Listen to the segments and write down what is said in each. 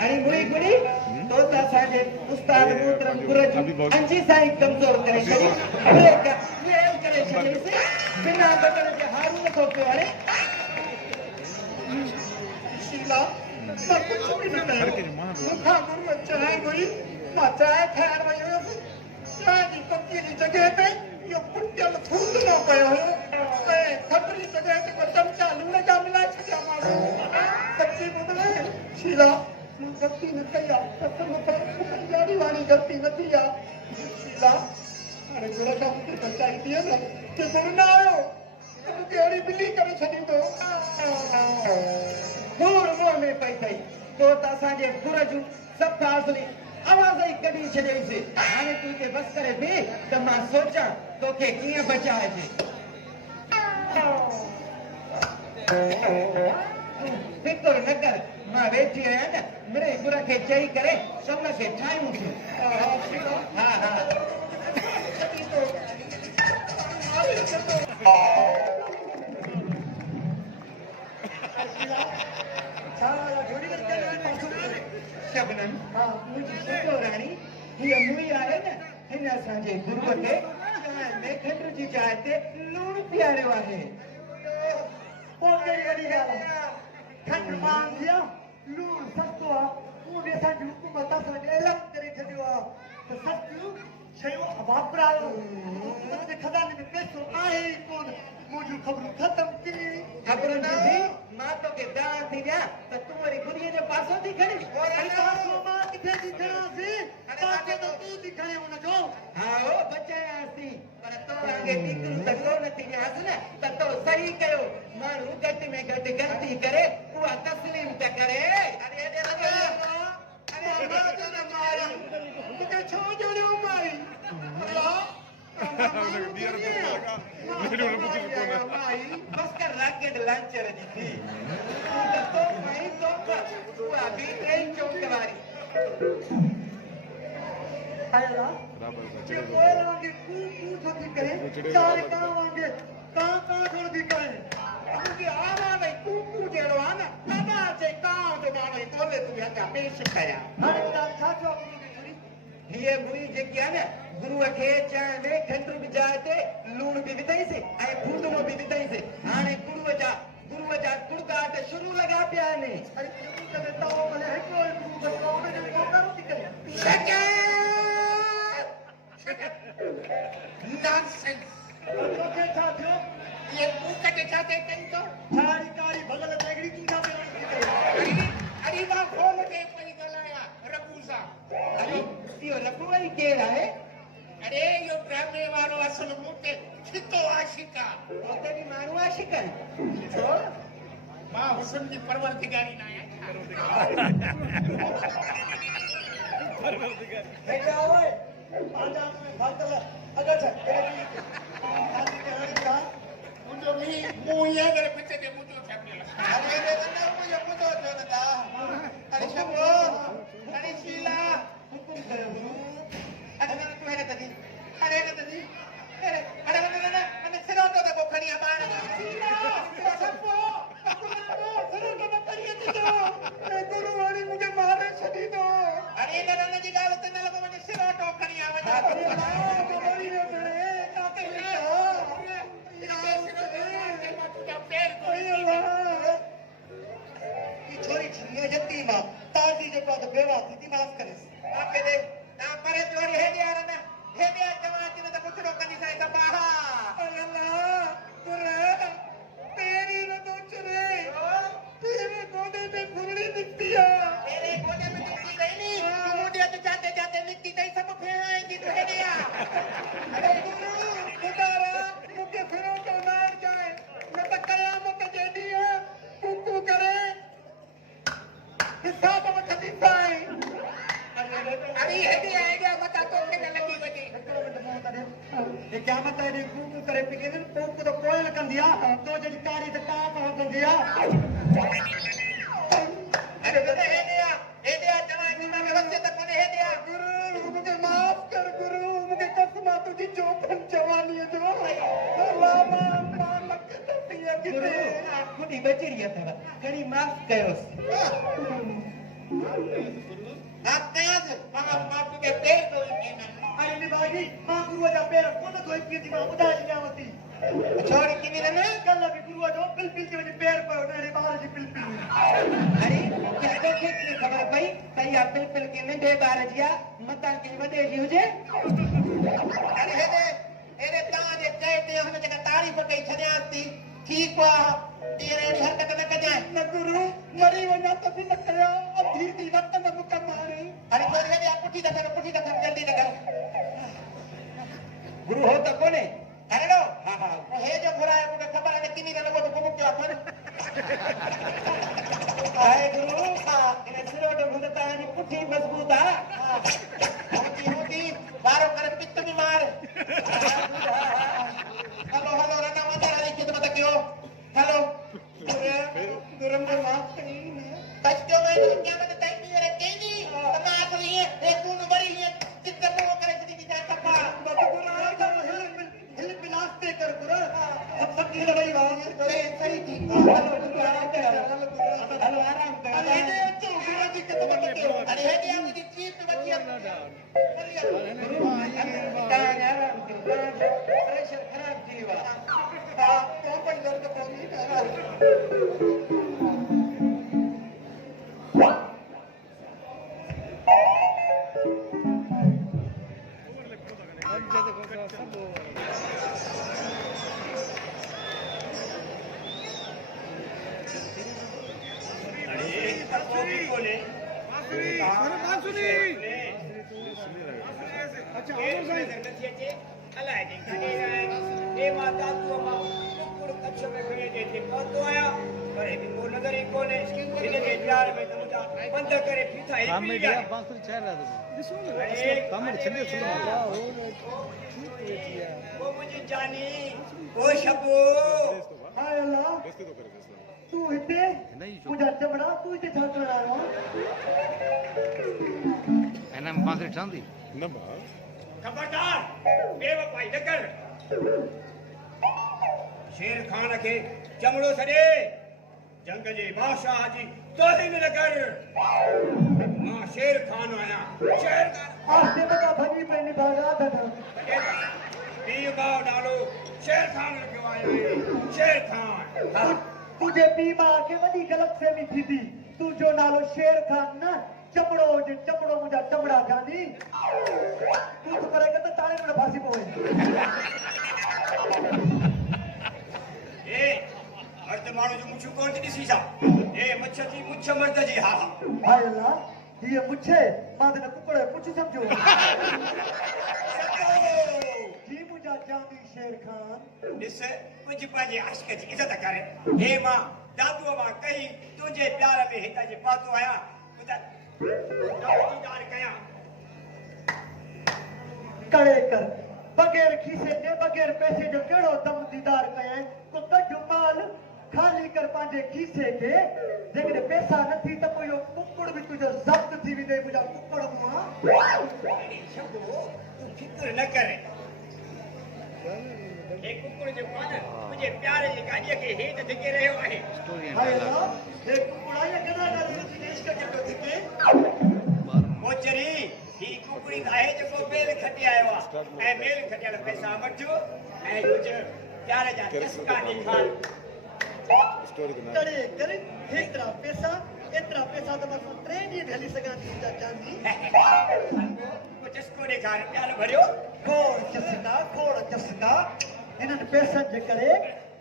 आणि मुळी गुडी तोच असांजे उस्ताद मोहतरम गुरुजी अंजी साईं कमजोर करे छॾी ब्रेक वेल करे छॾीसीं बिना बटन जे हारू नथो पियो हाणे शीला मां कुझु बि न कयो मूंखां गुरू चांहि हुई मां चांहि ठाहिण वई हुयसि चांहि जी पतीअ जी जॻह ते इहो कुटियल फूंदनो पियो हुयो ऐं खपरी जॻह ते ॿ चमचा लूण जा मिलाए छॾिया माण्हू सची ॿुधाए शीला गलती न कई आहे कसम खा ॾाढी वारी गलती न थी आहे शीला हाणे गुर खां मूंखे बचाई थी न कि गुरु न आयो त मूंखे अहिड़ी बिली करे छॾींदो धूड़ मुंहं में पई अथई तो त असांजे गुर जूं सभु असली आवाज़ ई कढी छॾियईंसि हाणे तूं हिते बसि करे बीह त मां सोचां तोखे कीअं बचाइजे फिकर न कर मां वेठी आहियां न मिड़े गुर खे चई करे शम खे ठाहियूं थियूं हा हा शबनम मुंहिंजी राणी हीअ मुई आहे न हिन असांजे गुरूअ खे चांहि में खंड जी जाइ ते लूणु पीआरियो आहे पोइ कहिड़ी वॾी ॻाल्हि आहे खंड महांगी आहे लूणु सस्तो आहे उहो बि असांजी हुकूमत असांखे ऐलान करे छॾियो आहे त सस्तियूं शयूं वापरायो हुकूमत जे खज़ाने में पैसो आहे ई कोन मुंहिंजूं ख़बरूं ख़तम थी ख़बरूं दीदी मां तोखे ॼाण थी ॾियां त तूं वरी गुड़ीअ जो पासो थी खणी मां किथे थी खणांसि पासे त तूं थी खणे हुनजो हा हो बचायांसि पर तो अॻे टीकरूं त कोन थी ॾियांसि न त तो सही कयो माण्हू घटि में घटि ग़लती करे उहा तस्लीम त करे मूंखे छो ॼणियो माई बस कर रॉकेट लॉन्चर जी थी तो मैं तो तू अभी ट्रेन चौक वाली आया ये कोई लागे कू जो भी करे चार काम वांगे का जो भी करे मुझे आवा नहीं कू जेड़ो आ ना बाबा जे काम जो माने तोले तू या पेश कया हाणे छा जो हीअ मुई जेकी आहे न गुरूअ खे चांहि में खंड बि जाइ ते लूणु बि विधईसि ऐं फूंदनो बि विधईसि हाणे गुरूअ जा कुड़काट शुरू लॻा पिया आहिनि केरु आहे अरे इहो ड्रामे वारो असुल मूंखे छितो आशिक आहे उते बि माण्हू आशिक आहिनि छो मां हुस्न जी परवरदिगारी न आहियां हेॾा ओए पंहिंजा में फातल अगरि मुंहिंजो मुंहुं ईअं करे पिच ते मुंहिंजो छपियल अरे शबो अरे शीला हुकुम कयो अरे तू है तदी अरे तदी अरे मैंने सिरोटो तो खणिया बाण सबको सिरोटो तो करिए तो गुरु वाली मुझे मारे छडी दो अरे नन जी गाल त न लॻो मैंने सिरोटो खणिया वञा तो बड़ी ने बड़े काके छोरी छिए जती मां ताजी जे पास बेवा थी माफ करे आपके दे ना परे चोरी है दिया ना है दिया जवान ने तो कुछ रोक नहीं सकता बाहा अल्लाह कुरे तेरी न तो चुरे तेरे गोदे में फुलड़ी निकती है तेरे गोदे में निकती गई नहीं तू मुझे तो जाते जाते निकती गई सब फेंकेंगी तो है दिया अरे गुरु खुदारा मुझे फिरो तो मार जाए न तो कयामत दे दिए कुकू करे हिसाब में खती पाए अरे हेडी आइडिया मता तो के न लगी वजी ये क्या मत है कुकू करे पिके न कुकू तो कोयल कंदिया तो जड़ी कारी तो का कंदिया अरे तो हेडिया जवान जी में वसे तक कोने हेडिया गुरु मुझे माफ कर गुरु मुझे कसम तुझी जोखन जवानी जो अल्लाह मां मत पिया किते खुदी बचरी था करी माफ कयोस Atas, maaf ke pedo ini. अरे निभागी मां गुरु जा पैर कोन धोई पी थी मां ॿुधाए ॾियांवती छोड़ी किनी न कल्ह बि गुरुअ जो पिल थी वञे पैर पियो नंढे ॿार जी पिल अरे केॾो खे कीअं ख़बर पई त इहा पिल के नंढे ॿार जी आहे मतां कंहिं वॾे जी हुजे अरे हेॾे तव्हां जे चए ते हुन जेका तारीफ़ कई छॾियांसि थी ठीकु आहे ॾींहं अहिड़ी हरकत न कजांइ न गुरु मरी वञा त बि न कया अधी थी वक़्त न मुक मारी अरे छोरी हेॾे पुठी दफ़े जल्दी न कर गुरु हो त कोन्हे अरे हा हा हे जो घुराए मूंखे ख़बर आहे त किनी न लॻो त गुम कयो आहे हाय गुरु हा इन सिरो जो घुंड तव्हांजी पुठी मज़बूत आहे होती वारो करे पित बि मार हलो रना वञण जी ख़िदमत कयो हलो गुरु में माफ़ करी न बच्चों में क्या बता टाइम नहीं रहे केनी तमाम लिए एक कौन बड़ी है चित्त को करे किसी की जान तक गुरु हिल पिलास्ते कर गुरु अब सब की लड़ाई बात सही थी हेलो आराम कर अरे ये तो गुरु जी के तो अरे हे दिया मुझे चीप में बच्ची प्रेशर खराब थी वा हां कौन दर्द कोनी तू हिते मुझा चमड़ा तू हिते छा करण आयो एना में बांसुरी ठहंदी न भाउ खबरदार बेवफाई न कर शेर खान के चमड़ो सॾे जंग जे बादशाह जी तोहीन न कर मां शेर खान आहियां शेर खान आस्ते बता भजी पे निभागा दादा पीउ भाउ नालो शेर खान रखियो आहे शेर खान तुझे पी मां के वॾी ग़लतफहमी थी थी तू जो नालो शेर खान न चमड़ो हुजे चमड़ो मुंहिंजा चमड़ा गांधी तू तो करे त ताणे में फांसी पवे ए मर्द माण्हू जो मुछू कोन थी ॾिसी छा ए मच्छ जी मुछ मर्द जी हा हाय अल्लाह ये मुझे मां त कुकड़े पुछ समझो जी मुंहिंजा जानी शेर खान ॾिस कुझु पंहिंजे आशिक जी इज़त करे हे मां दादूअ मां कही तुंहिंजे प्यार में हितां जे पातो आहियां दीदार कयां करे कर बगैर खीसे के बगैर पैसे जो केड़ो दम दीदार कया को कढ माल खाली कर पांजे खीसे के जेकॾहिं पैसा न थी त पोइ इहो कुकड़ बि तुंहिंजो ज़ब्त थी वेंदे मुंहिंजा कुकड़ मुआ शबो तूं फिक्र न करे हे कुकड़ जो पान मुंहिंजे प्यार जी गाॾीअ खे हेठि धिके रहियो आहे स्टोरी एंड हाय डायलॉग अल्लाह हे कुकड़ा या गदा डाली इश्क के तो धिके मोचरी ही कुकड़ी आहे जेको मेल खटी आयो आहे ऐं मेल खटियल पैसा वठो ऐं कुझु प्यार जा चस्का ॾेखार स्टोरी के नाम करे कर एतरा पैसा तो मां ट्रेन ॾींहं हली सघां थी चांदी कुझु चस्को ॾेखार प्यार भरियो खोड़ चस्का इन्हनि पैसनि जे करे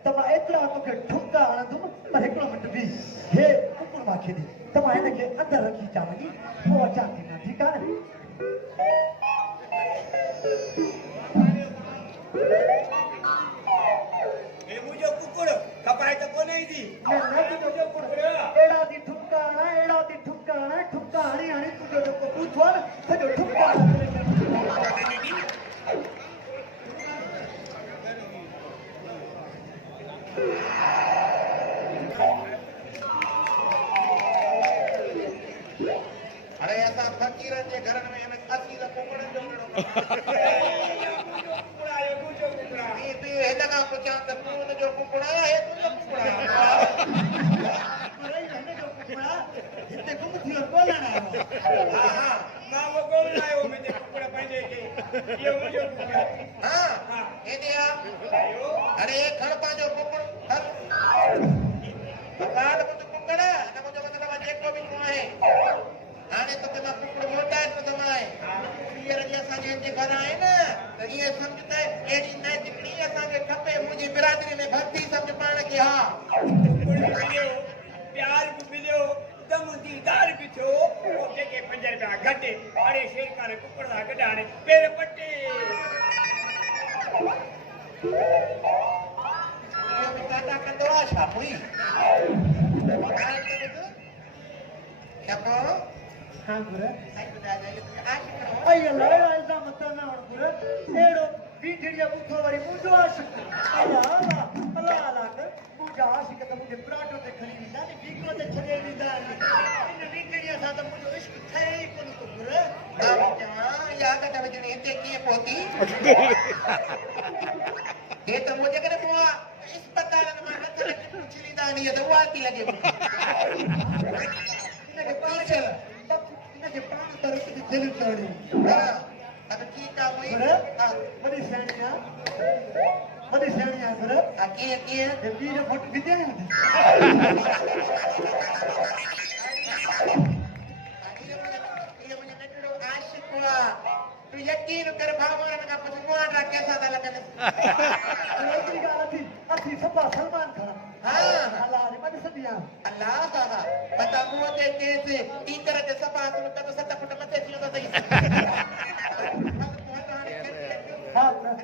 त मां एतिरा तोखे ठुका हणंदुमि पर हिकिड़ो मिंट बि हे कुकुर मां खेॾे त मां हिनखे अंदरि रखी अचां वञी पोइ अचां थी न ठीकु आहे न हे मुंहिंजो कुकुड़ खपाए त कोन ईंदी न तुंहिंजो कुकुर अहिड़ा थी ठुका हणां ठुका हणी तुंहिंजो जेको बूथो आहे न सॼो ठुका अरे असां फ़क़ीरनि जे घरनि में असीं त कुकड़नि जो हिन खां पुछां त तूं हुनजो कुकड़ा हे तुंहिंजो कुकड़ा हिते गुम थी वियो ॻोल्हण હા ના वो गोल लायो में ते कुकड़ा पंजे के ये मुझे हाँ ये दिया आयो अरे ये खड़पा जो कुकड़ बकाल मुझे कुकड़ ना मुझे मतलब आज एक को भी कौन है आने तो के कुकड़ मोटा है तो तुम्हारे ये रजिया साजे के घर आए ना तो ये समझता है ये दिन नहीं दिखनी है सागे खपे मुझे बिरादरी में भक्ति समझ पाने की हाँ मिलियो प्यार को मिलियो दम दीदार भी थो वो जेके 5 रुपया घटे अरे शेर का कुकड़ दा गडाने पेर पट्टे ये बेटा कंदो आशा हुई क्या को हाँ गुरु आई बता जाए तुझे आशिक अయ్యో లాయలా మతనా గురు ఏడో వీడియో బుద్ధో వరి ముజో ఆశిక్ అలా అలా అలా मुझे आशिक तो मुझे प्राटो ते खड़ी विदा ने बीको ते छड़े विदा इन वीडियो सा तो मुझे इश्क थे ही कोन तो गुरु या का तब जने इते की पोती ये तो मुझे करे बुआ इस पता ना मैं नथर पूछली दानी ये तो आती लगे इनके पांच इनके पांच तरह की दिल चढ़ी हां अब ठीक है हुई गुरु हां मनी सैनिया गुरु आके ये वीडियो फोटो विद्या है ये मुझे नटड़ो आशिक हुआ तू यकीन कर भावना का पछुआ रा कैसा था लगने रोजरी का अथी सपा सलमान खान हां अल्लाह ने मत सदिया अल्लाह ताला पता मुंह दे कैसे टीचर के सपा सुन का तो सत्ता फुट मत थियो तो सही हां हां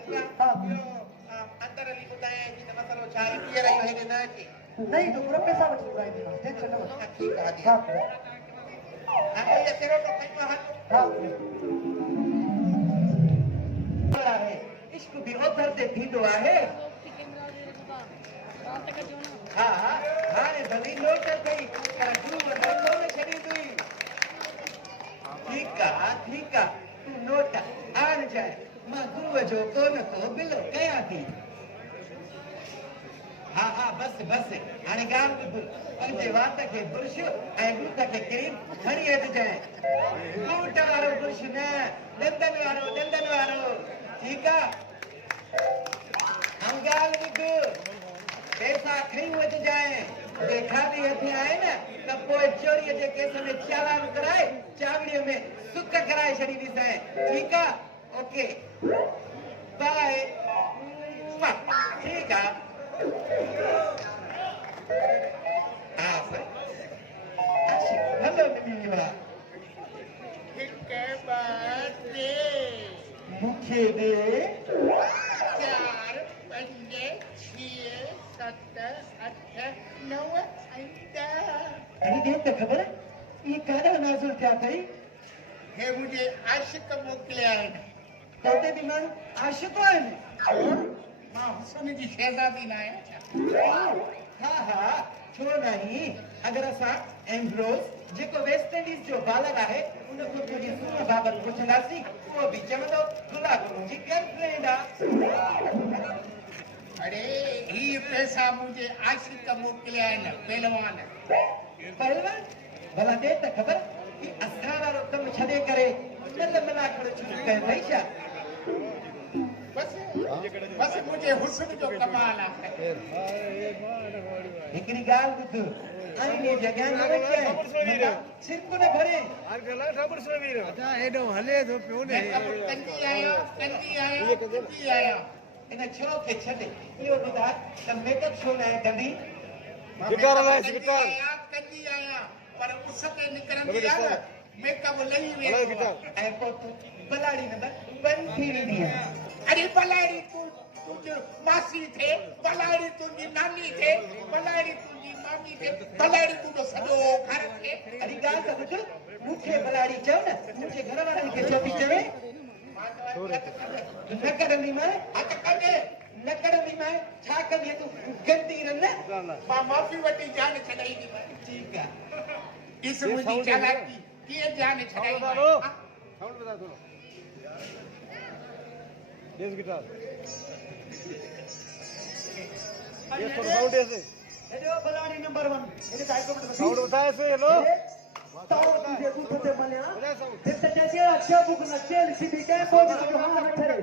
अंदर अली बताए कि मसलो चाय पी रही है कि ना की नहीं तो पूरा पैसा बच रहा है टेंशन मत ठीक है दिया हां हां ये तेरो तो कहीं हां हां है इश्क भी उधर से थींदो आहे हां हां हां भली लोट गई पर तू नोट न छड़ी दुई ठीक है तू नोट आन जाए मां गुरु जो कोन को बिलो कया थी हां बस हाणे गाम पंजे वात के बुर्श ऐं गुट के क्रीम खणी अच जाए गुट वारो बुर्श न दंदन वारो ठीक है हम गाल बुध पैसा खई वच जाए देखा भी हथी आए न त पोइ चोरी जे केस में चालान कराए चावड़ी में सुक कराए छड़ी दिसाए ठीक है ओके बाय ठीक है हाँ सर हेलो मिलीवा मुखे दे 4 5 6 7 8 9 अरे देख तो खबर है ये कारा नाजुल क्या करी हे मुझे आशिक मोकलिया है तोते भी मन आशिक है मां हुसन जी शहजादी ना है हाँ छो नहीं अगर असा एम्ब्रोस जेको वेस्ट इंडीज जो बालर है उनको थोड़ी सुन बाबत पुछंदासी वो भी चवंदो गुलाब मुंहिंजी गर्लफ्रेंड आ अरे ही पैसा मुझे आशिक मोकलिया है पहलवान पहलवान भला दे त खबर कि असां वारो कम छॾे करे मिल मिला करे शुरू कयो भई छा बस मुझे हुस्न जो कमाल है हिकिड़ी ॻाल्हि ॿुध आईने जॻह न रखे सिर्फ न भरे हेॾो हले थो पियो न कंदी आया इन छो खे छॾे इहो ॿुधाए त मेकअप छो न आहे कंदी गिटार हलाए गिटार कंदी आया पर उस ते निकरंदी आहे मेकअप लही वे ऐं पोइ तूं बलाड़ी नंबर 1 थी वेंदी आहे अरे बलाड़ी तू मासी थे बलाड़ी तुंहिंजी नानी थे बलाड़ी तुंहिंजी मामी थे बलाड़ी तुंहिंजो सॼो घर थे अरे ॻाल्हि त ॿुध मूंखे बलाड़ी चओ न मुंहिंजे घर वारनि खे छो थी चवे न कढंदी मां हथ कढे न कढंदी मां छा कंदी तूं गंदी रन मां माफ़ी वठी जान छॾाईंदी मां ठीकु आहे इस मुंहिंजी चालाकी कीअं जान छॾाई साउंड बता थोड़ा बेस गिटार ये थोड़ा साउंड ऐसे हेॾो बलाड़ी नंबर 1 हेॾे साइड को साउंड बता ऐसे हेलो ताऊ तुझे दूध ते मल्या ते जैसे अच्छा बुक न तेल सीधी के तो जो हां बैठे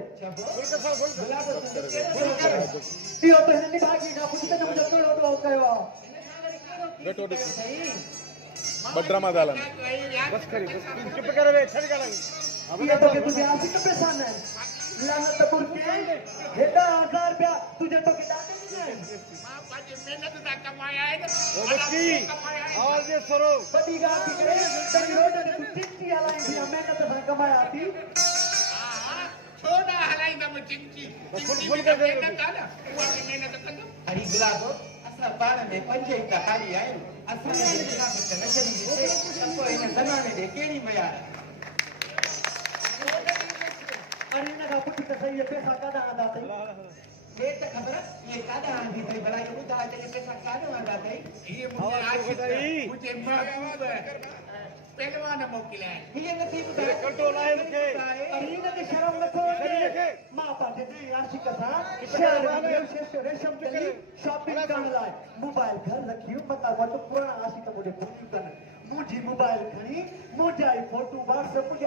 तियो तो हिंदी भागी ना कुछ तो मुझे कळो तो कयो बड्रामा झाला बस खरी चुप कर रे छड़ गला ये तो के तुझे आसी के पैसा नहीं लानत पुर के हेदा 1000 रुपया तुझे तो के दाते नहीं ओ बच्ची आवाज दे सरो बड़ी गात करे तेरी रोड ने तू चिट्ठी आलाई थी मेहनत से कमाया थी छोड़ा हलाइंदा में चिंची फुल कर दे हरी गुलाबो असा पाण में पंजे कहानी आहे असा ने देखा में नजरी दे सबको इन जमाने दे केड़ी मया अरे ना का पुटी तो सही है पैसा का दादा थे देख त खबर ये कादा आंधी थई भला ये बुधा चले पैसा कादा आंदा थई ये मुझे मुझे महबूब पहलवान मोकिला है ये नसीब कंट्रोल आहे मूंखे अरे ना के शर्म न थो मां पाटे दी आशिक सा शहर में विशेष रेशम चली शॉपिंग करण लाए मोबाइल घर रखियो पता वट पुराना आशिक मुझे फोन करन मुझी मोबाइल खणी मुझे फोटो व्हाट्सएप मुझे